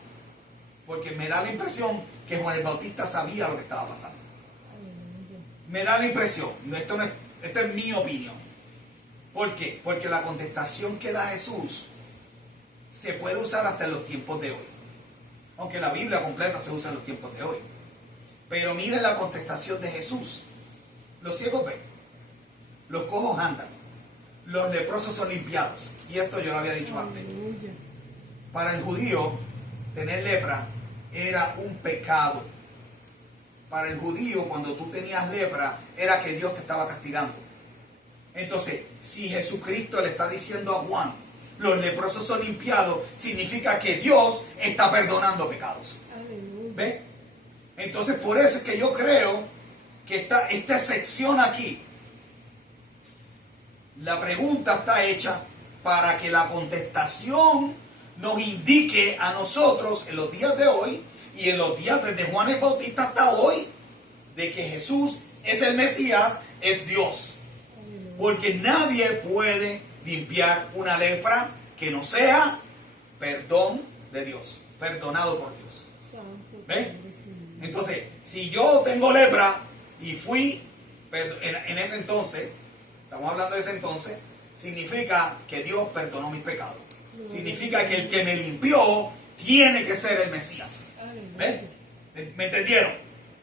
porque me da la impresión que Juan el Bautista sabía lo que estaba pasando. Me da la impresión, esto es mi opinión. ¿Por qué? Porque la contestación que da Jesús se puede usar hasta en los tiempos de hoy. Aunque la Biblia completa se usa en los tiempos de hoy. Pero miren la contestación de Jesús. Los ciegos ven, los cojos andan, los leprosos son limpiados. Y esto yo lo había dicho antes. Aleluya. Para el judío, tener lepra era un pecado. Para el judío, cuando tú tenías lepra, era que Dios te estaba castigando. Entonces, si Jesucristo le está diciendo a Juan, los leprosos son limpiados, significa que Dios está perdonando pecados. Aleluya. ¿Ve? Entonces, por eso es que yo creo que esta sección aquí, la pregunta está hecha para que la contestación nos indique a nosotros en los días de hoy y en los días desde Juan el Bautista hasta hoy, de que Jesús es el Mesías, es Dios. Porque nadie puede limpiar una lepra que no sea perdón de Dios, perdonado por Dios. Santo. ¿Ve? Padre, Señor. Entonces, si yo tengo lepra y fui en ese entonces, estamos hablando de ese entonces, significa que Dios perdonó mis pecados. Significa que el que me limpió tiene que ser el Mesías. ¿Ve? ¿Me entendieron?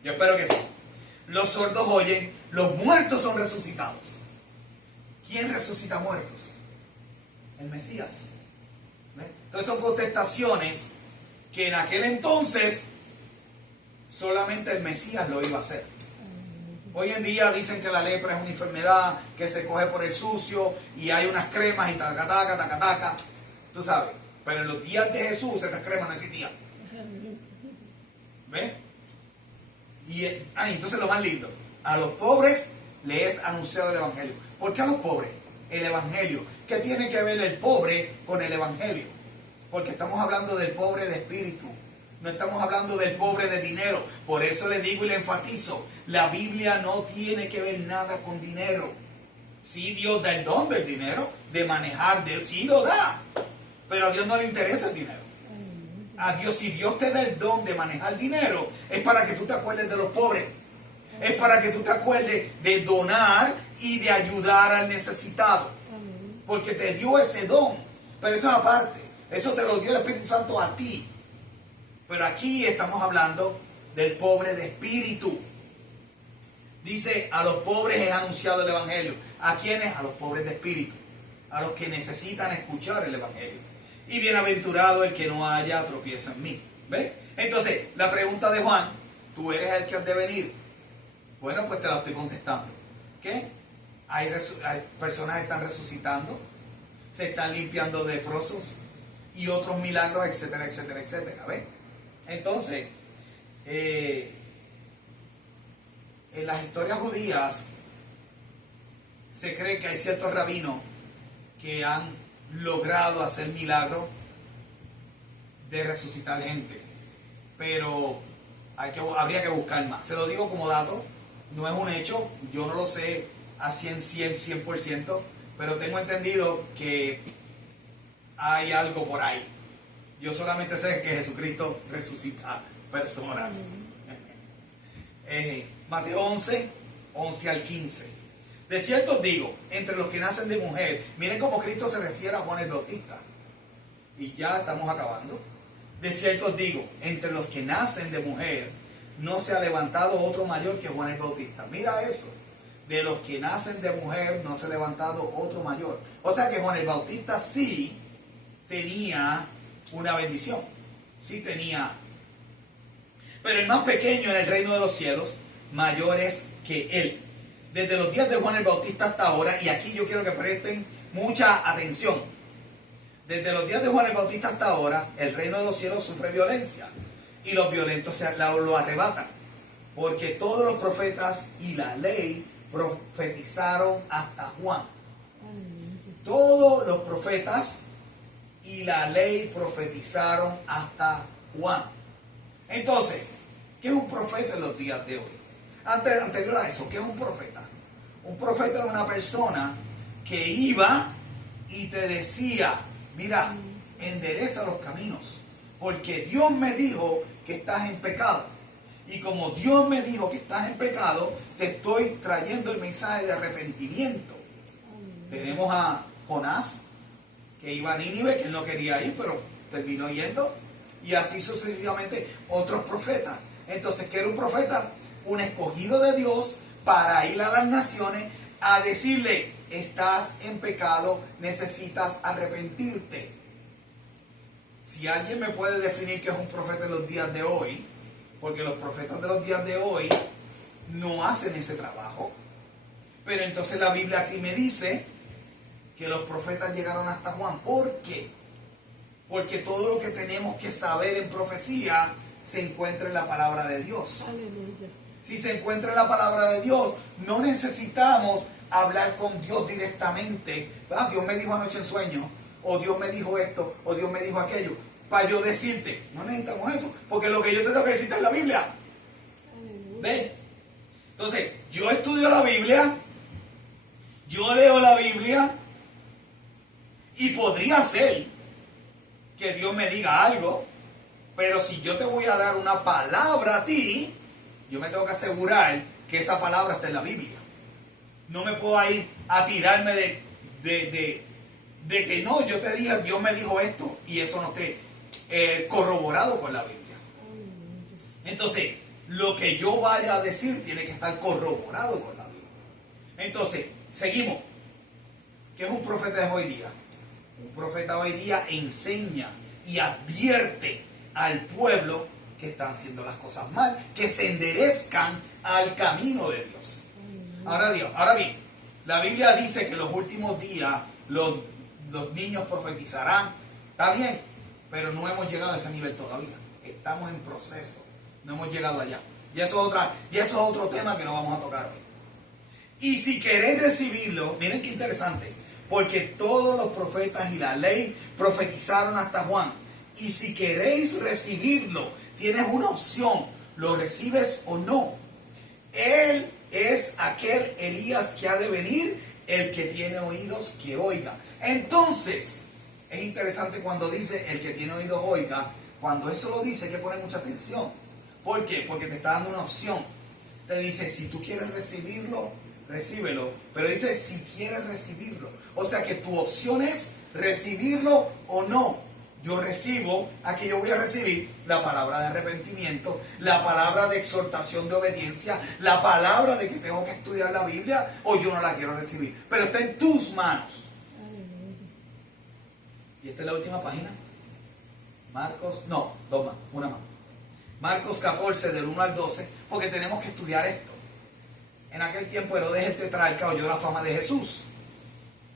Yo espero que sí. Los sordos oyen, los muertos son resucitados. ¿Quién resucita muertos? El Mesías. ¿Ve? Entonces son contestaciones que en aquel entonces solamente el Mesías lo iba a hacer. Hoy en día dicen que la lepra es una enfermedad que se coge por el sucio y hay unas cremas y taca. Tú sabes. Pero en los días de Jesús estas cremas no existían. ¿Ves? Y entonces lo más lindo, a los pobres les es anunciado el Evangelio. ¿Por qué a los pobres? El Evangelio. ¿Qué tiene que ver el pobre con el Evangelio? Porque estamos hablando del pobre de espíritu. No estamos hablando del pobre de dinero. Por eso le digo y le enfatizo, la Biblia no tiene que ver nada con dinero. Sí, Dios da el don del dinero, de manejar, sí lo da. Pero a Dios no le interesa el dinero. A Dios, si Dios te da el don de manejar dinero, es para que tú te acuerdes de los pobres. Es para que tú te acuerdes de donar y de ayudar al necesitado. Porque te dio ese don. Pero eso es aparte. Eso te lo dio el Espíritu Santo a ti. Pero aquí estamos hablando del pobre de espíritu. Dice, a los pobres es anunciado el Evangelio. ¿A quiénes? A los pobres de espíritu. A los que necesitan escuchar el Evangelio. Y bienaventurado el que no haya tropiezo en mí. ¿Ves? Entonces, la pregunta de Juan, ¿tú eres el que has de venir? Bueno, pues te la estoy contestando. ¿Qué? Hay personas que están resucitando, se están limpiando de leprosos y otros milagros, etcétera, etcétera, etcétera. ¿Ves? Entonces, en las historias judías se cree que hay ciertos rabinos que han logrado hacer milagros de resucitar gente, pero habría que buscar más. Se lo digo como dato, no es un hecho, yo no lo sé a 100%, pero tengo entendido que hay algo por ahí. Yo solamente sé que Jesucristo resucita personas. Mateo 11 al 15. De cierto os digo, entre los que nacen de mujer, miren cómo Cristo se refiere a Juan el Bautista. Y ya estamos acabando. De cierto os digo, entre los que nacen de mujer, no se ha levantado otro mayor que Juan el Bautista. Mira eso. De los que nacen de mujer, no se ha levantado otro mayor. O sea que Juan el Bautista sí tenía una bendición. sí tenía. Pero el más pequeño en el reino de los cielos, mayor es que él. Desde los días de Juan el Bautista hasta ahora, y aquí yo quiero que presten mucha atención. Desde los días de Juan el Bautista hasta ahora, el reino de los cielos sufre violencia y los violentos lo arrebatan. Porque todos los profetas y la ley profetizaron hasta Juan. Aleluya. Todos los profetas y la ley profetizaron hasta Juan. Entonces, ¿qué es un profeta en los días de hoy? Anterior a eso, ¿qué es un profeta? Un profeta era una persona que iba y te decía, mira, endereza los caminos, porque Dios me dijo que estás en pecado. Y como Dios me dijo que estás en pecado, te estoy trayendo el mensaje de arrepentimiento. Tenemos a Jonás, que iba a Nínive, que él no quería ir, pero terminó yendo. Y así sucesivamente otros profetas. Entonces, ¿qué era un profeta? Un escogido de Dios para ir a las naciones a decirle, estás en pecado, necesitas arrepentirte. Si alguien me puede definir qué es un profeta en los días de hoy, porque los profetas de los días de hoy no hacen ese trabajo. Pero entonces la Biblia aquí me dice que los profetas llegaron hasta Juan. ¿Por qué? Porque todo lo que tenemos que saber en profecía se encuentra en la palabra de Dios. Aleluya. Si se encuentra en la palabra de Dios, no necesitamos hablar con Dios directamente. Ah, Dios me dijo anoche en sueño, o Dios me dijo esto, o Dios me dijo aquello. Para yo decirte, no necesitamos eso, porque lo que yo tengo que decir está en la Biblia. Aleluya. ¿Ves? Entonces, yo estudio la Biblia, yo leo la Biblia, y podría ser que Dios me diga algo, pero si yo te voy a dar una palabra a ti, yo me tengo que asegurar que esa palabra está en la Biblia. No me puedo ir a tirarme de que no, yo te dije, Dios me dijo esto, y eso no esté corroborado con la Biblia. Entonces, lo que yo vaya a decir tiene que estar corroborado con la Biblia. Entonces, seguimos. ¿Qué es un profeta de hoy día? Un profeta hoy día enseña y advierte al pueblo que están haciendo las cosas mal, que se enderezcan al camino de Dios. Ahora bien, la Biblia dice que en los últimos días los niños profetizarán. Está bien, pero no hemos llegado a ese nivel todavía. Estamos en proceso, no hemos llegado allá. Y eso es otro tema que no vamos a tocar hoy. Y si queréis recibirlo, miren qué interesante, porque todos los profetas y la ley profetizaron hasta Juan. Y si queréis recibirlo, tienes una opción, lo recibes o no. Él es aquel Elías que ha de venir, el que tiene oídos que oiga. Entonces, es interesante cuando dice el que tiene oídos oiga, cuando eso lo dice hay que poner mucha atención. ¿Por qué? Porque te está dando una opción. Te dice, si tú quieres recibirlo, recíbelo. Pero dice, si quieres recibirlo. O sea que tu opción es recibirlo o no. Yo recibo, aquí yo voy a recibir la palabra de arrepentimiento, la palabra de exhortación de obediencia, la palabra de que tengo que estudiar la Biblia, o yo no la quiero recibir. Pero está en tus manos. Y esta es la última página. Marcos, no, dos más, una más. Marcos 14, del 1 al 12, porque tenemos que estudiar esto. En aquel tiempo Herodes el tetrarca oyó la fama de Jesús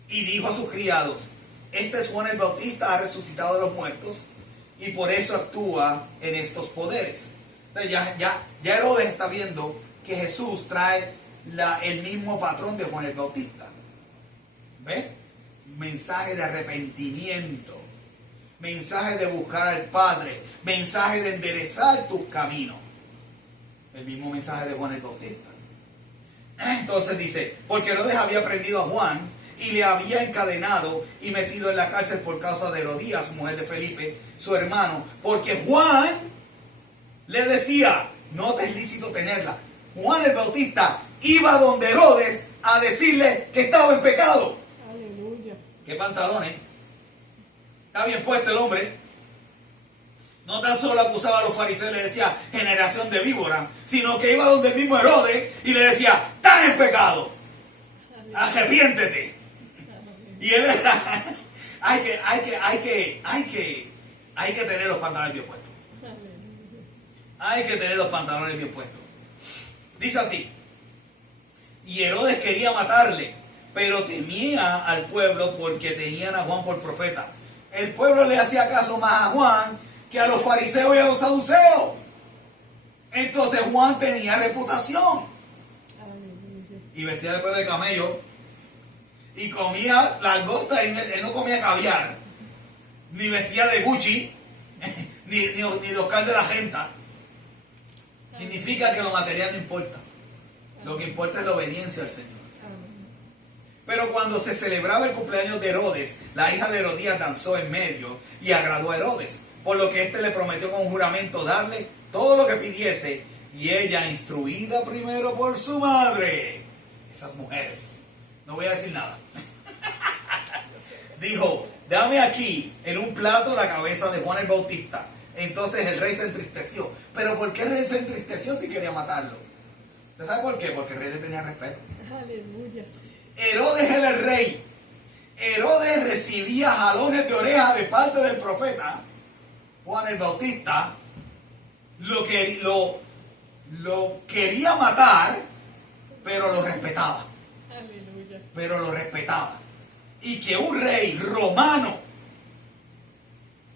y dijo a sus criados, este es Juan el Bautista, ha resucitado de los muertos y por eso actúa en estos poderes. Entonces ya Herodes está viendo que Jesús trae el mismo patrón de Juan el Bautista. ¿Ves? Mensaje de arrepentimiento, mensaje de buscar al Padre, mensaje de enderezar tus caminos. El mismo mensaje de Juan el Bautista. Entonces dice, porque Herodes había prendido a Juan y le había encadenado y metido en la cárcel por causa de Herodías, mujer de Felipe, su hermano, porque Juan le decía, no te es lícito tenerla. Juan el Bautista iba donde Herodes a decirle que estaba en pecado. Aleluya. ¿Qué pantalones? Está bien puesto el hombre. No tan solo acusaba a los fariseos y le decía generación de víbora, sino que iba donde el mismo Herodes y le decía, estás en pecado, arrepiéntete. Y él hay que tener los pantalones bien puestos. Hay que tener los pantalones bien puestos. Dice así: y Herodes quería matarle, pero temía al pueblo porque tenían a Juan por profeta. El pueblo le hacía caso más a Juan que a los fariseos y a los saduceos. Entonces Juan tenía reputación. Aleluya. Y vestía de pelo de camello. Y comía langosta. Y él no comía caviar. Ni vestía de Gucci. ni de Oscar de la Genta. Significa que lo material no importa. Lo que importa es la obediencia al Señor. Amén. Pero cuando se celebraba el cumpleaños de Herodes, la hija de Herodías danzó en medio y agradó a Herodes, por lo que éste le prometió con juramento darle todo lo que pidiese, y ella, instruida primero por su madre, esas mujeres, no voy a decir nada, dijo: dame aquí en un plato la cabeza de Juan el Bautista. Entonces el rey se entristeció. ¿Pero por qué el rey se entristeció si quería matarlo? ¿Usted sabe por qué? Porque el rey le tenía respeto. Aleluya. Herodes era el rey. Herodes recibía jalones de oreja de parte del profeta Juan el Bautista. Lo quería matar, pero lo respetaba. Aleluya. Pero lo respetaba. Y que un rey romano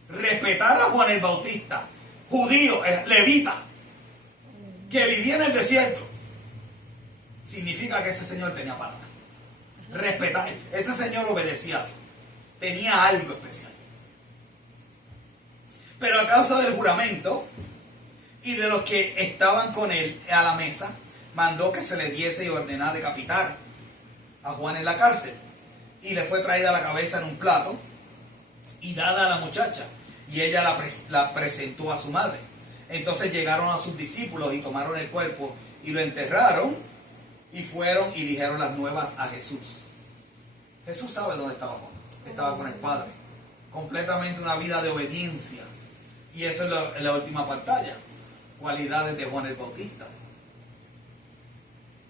respetara a Juan el Bautista, judío, levita, que vivía en el desierto, significa que ese señor tenía palabra. Respetaba. Ese señor obedecía a Dios. Tenía algo especial. Pero a causa del juramento y de los que estaban con él a la mesa, mandó que se le diese y ordenara decapitar a Juan en la cárcel. Y le fue traída la cabeza en un plato y dada a la muchacha, y ella la presentó a su madre. Entonces llegaron a sus discípulos y tomaron el cuerpo y lo enterraron, y fueron y dijeron las nuevas a Jesús. Jesús sabe dónde estaba Juan. Estaba con el Padre. Completamente una vida de obediencia. Y eso es la última pantalla. Cualidades de Juan el Bautista.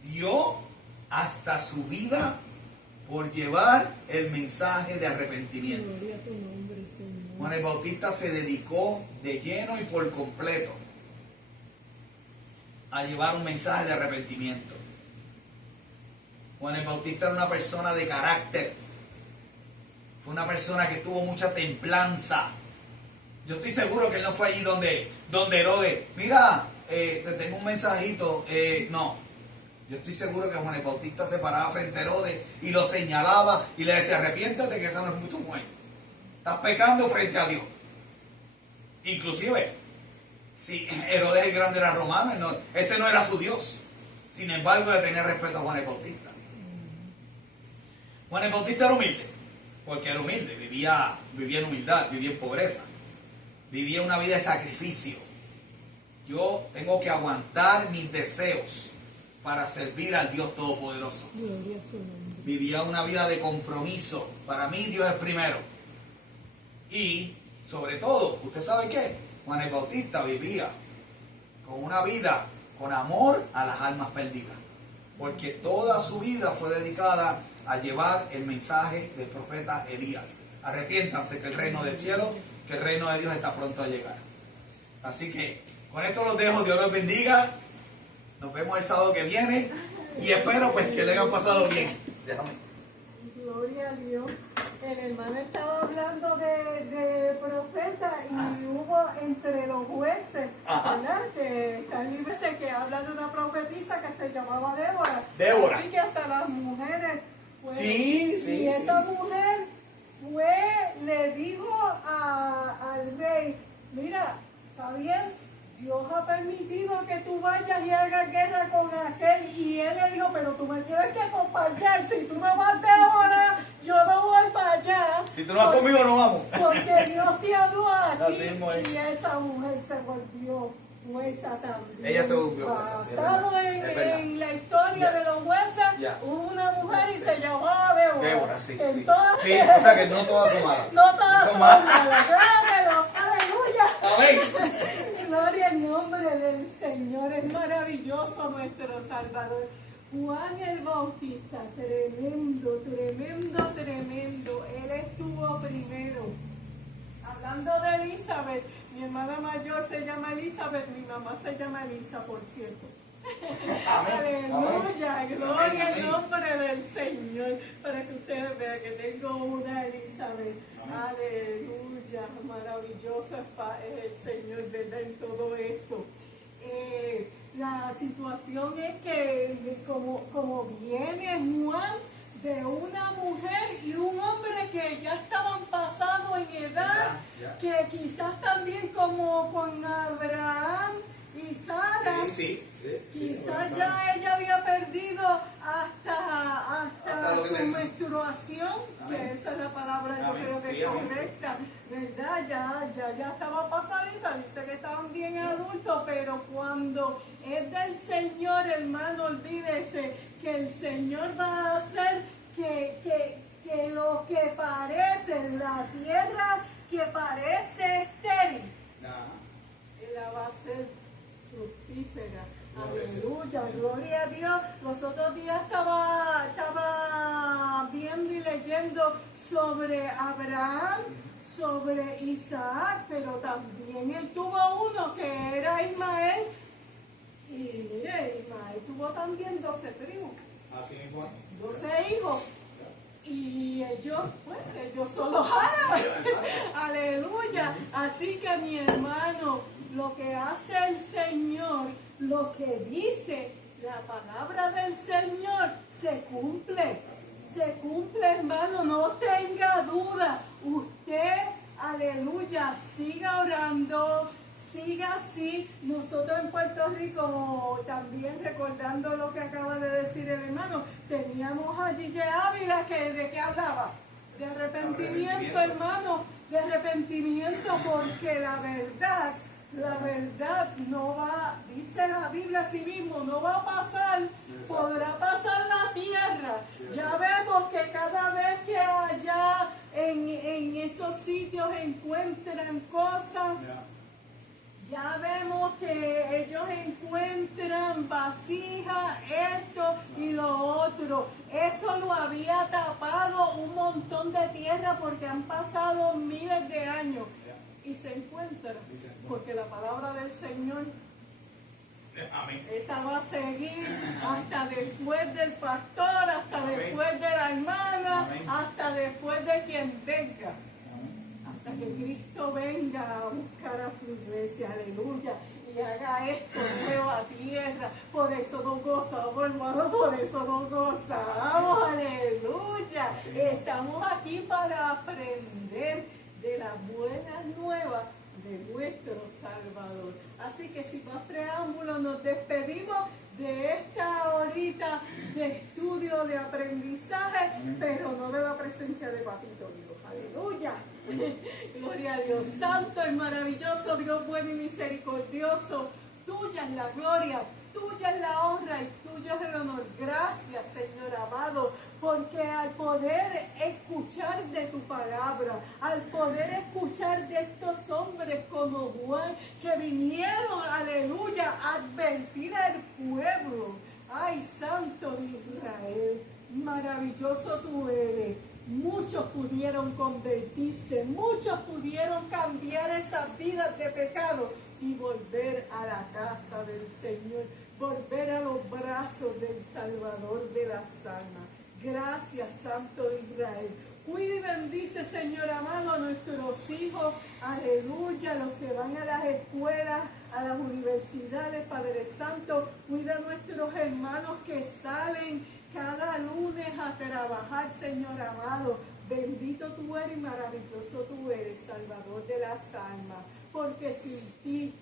Dio hasta su vida por llevar el mensaje de arrepentimiento. Gloria a tu nombre, Señor. Juan el Bautista se dedicó de lleno y por completo a llevar un mensaje de arrepentimiento. Juan el Bautista era una persona de carácter. Fue una persona que tuvo mucha templanza. Yo estoy seguro que él no fue allí donde Herodes: mira, te tengo un mensajito. No. Yo estoy seguro que Juan el Bautista se paraba frente a Herodes y lo señalaba y le decía: arrepiéntate, que esa no es tu mujer. Estás pecando frente a Dios. Inclusive, si Herodes el Grande era romano, ese no era su Dios. Sin embargo, le tenía respeto a Juan el Bautista. Juan el Bautista era humilde, porque era humilde, vivía en humildad, vivía en pobreza, vivía una vida de sacrificio. Yo tengo que aguantar mis deseos para servir al Dios Todopoderoso. Gloria a su nombre. Vivía una vida de compromiso. Para mí Dios es primero. Y sobre todo, ¿usted sabe qué? Juan el Bautista vivía con una vida con amor a las almas perdidas, porque toda su vida fue dedicada a llevar el mensaje del profeta Elías: arrepiéntanse, que el reino del cielo, que el reino de Dios está pronto a llegar. Así que con esto los dejo. Dios los bendiga. Nos vemos el sábado que viene y espero pues que le hayan pasado bien. Déjame. Gloria a Dios. El hermano estaba hablando de profeta y hubo entre los jueces, Ajá. ¿verdad? Que están libres, que habla de una profetisa que se llamaba Débora. Débora. Así que hasta las mujeres. Sí, sí, Y esa sí. mujer le dijo al rey: mira, está bien, Dios ha permitido que tú vayas y hagas guerra con aquel. Y él le dijo: pero tú me tienes que acompañar. Si tú no vas de ahora, yo no voy para allá. Si tú no vas conmigo, no vamos. Porque Dios te habló aquí. Así mismo es. Y esa mujer se volvió jueza también. Ella se volvió jueza, sí, es Basado verdad. Es verdad. en la historia Yes. de los jueces, Ya. hubo una mujer y Sí. se llamaba Débora. Débora, sí, sí. Entonces, Sí, o sea que no todas son malas. no todas Son son malas. malas. Claro, aleluya. Amén. Gloria al nombre del Señor. Es maravilloso nuestro Salvador. Juan el Bautista, tremendo, tremendo, tremendo. Él estuvo primero. Hablando de Elizabeth, mi hermana mayor se llama Elizabeth. Elizabeth, mi mamá se llama Elisa, por cierto. Amén. Aleluya, gloria al Amén. nombre del Señor, para que ustedes vean que tengo una Elizabeth. Amén. Aleluya, maravilloso es el Señor, ¿verdad? En todo esto. La situación es que como viene Juan de una mujer y un hombre que ya estaban pasados en edad, Ya. que quizás también como con Abraham y Sara, Sí. quizás ya ella había perdido hasta Hasta lo que su tenga. menstruación, Amén. que esa es la palabra yo Amén. creo que Sí, es amén, correcta, ¿verdad? Ya estaba pasadita, dice que estaban bien adultos, pero cuando es del Señor, hermano, olvídese que el Señor va a hacer que lo que parece, la tierra que parece estéril, ella va a ser fructífera. Aleluya, gloria a Dios. Los otros días estaba viendo y leyendo sobre Abraham, sobre Isaac, pero también él tuvo uno que era Ismael. Y mire, Ismael tuvo también 12 tribus, Así mismo. 12 hijos. Y ellos son los árabes. Aleluya. Así que mi hermano, lo que hace el Señor, lo que dice la palabra del Señor, se cumple. Se cumple, hermano, no tenga duda. Usted, aleluya, siga orando, siga así. Nosotros en Puerto Rico, también recordando lo que acaba de decir el hermano, teníamos a Gille Ávila, que ¿de qué hablaba? De arrepentimiento, hermano, de arrepentimiento, porque la verdad no va, dice la Biblia así mismo, no va a pasar, podrá pasar la tierra. Ya vemos que cada vez que allá en esos sitios encuentran cosas, ya vemos que ellos encuentran vasijas, esto y lo otro. Eso lo había tapado un montón de tierra porque han pasado miles de años. Y se encuentran, porque la palabra del Señor, Amén. esa va a seguir hasta después del pastor, hasta Amén. después de la hermana, Amén. hasta después de quien venga. Hasta que Cristo venga a buscar a su iglesia, aleluya, y haga esto nueva tierra. Por eso nos gozamos, hermano, por eso nos gozamos, aleluya. Estamos aquí para aprender de las buenas nuevas de nuestro Salvador. Así que sin más preámbulos, nos despedimos de esta horita de estudio, de aprendizaje, pero no de la presencia de Papito Dios. Aleluya. Gloria a Dios. Santo y maravilloso, Dios bueno y misericordioso. Tuya es la gloria, tuya es la honra y tuyo es el honor. Gracias, Señor amado, porque al poder escuchar de tu palabra, al poder escuchar de estos hombres como Juan, que vinieron, aleluya, a advertir al pueblo. Ay, Santo de Israel, maravilloso tú eres. Muchos pudieron convertirse, muchos pudieron cambiar esas vidas de pecado y volver a la casa del Señor, volver a los brazos del Salvador de las almas. Gracias, Santo de Israel. Cuida y bendice, Señor amado, a nuestros hijos, aleluya, los que van a las escuelas, a las universidades, Padre Santo. Cuida a nuestros hermanos que salen cada lunes a trabajar, Señor amado. Bendito tú eres y maravilloso tú eres, Salvador de las almas, porque sin ti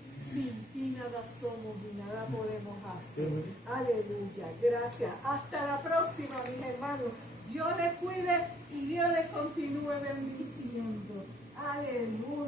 nada somos y nada podemos hacer. Aleluya, gracias. Hasta la próxima, mis hermanos. Dios les cuide y Dios les continúe bendiciendo. Aleluya.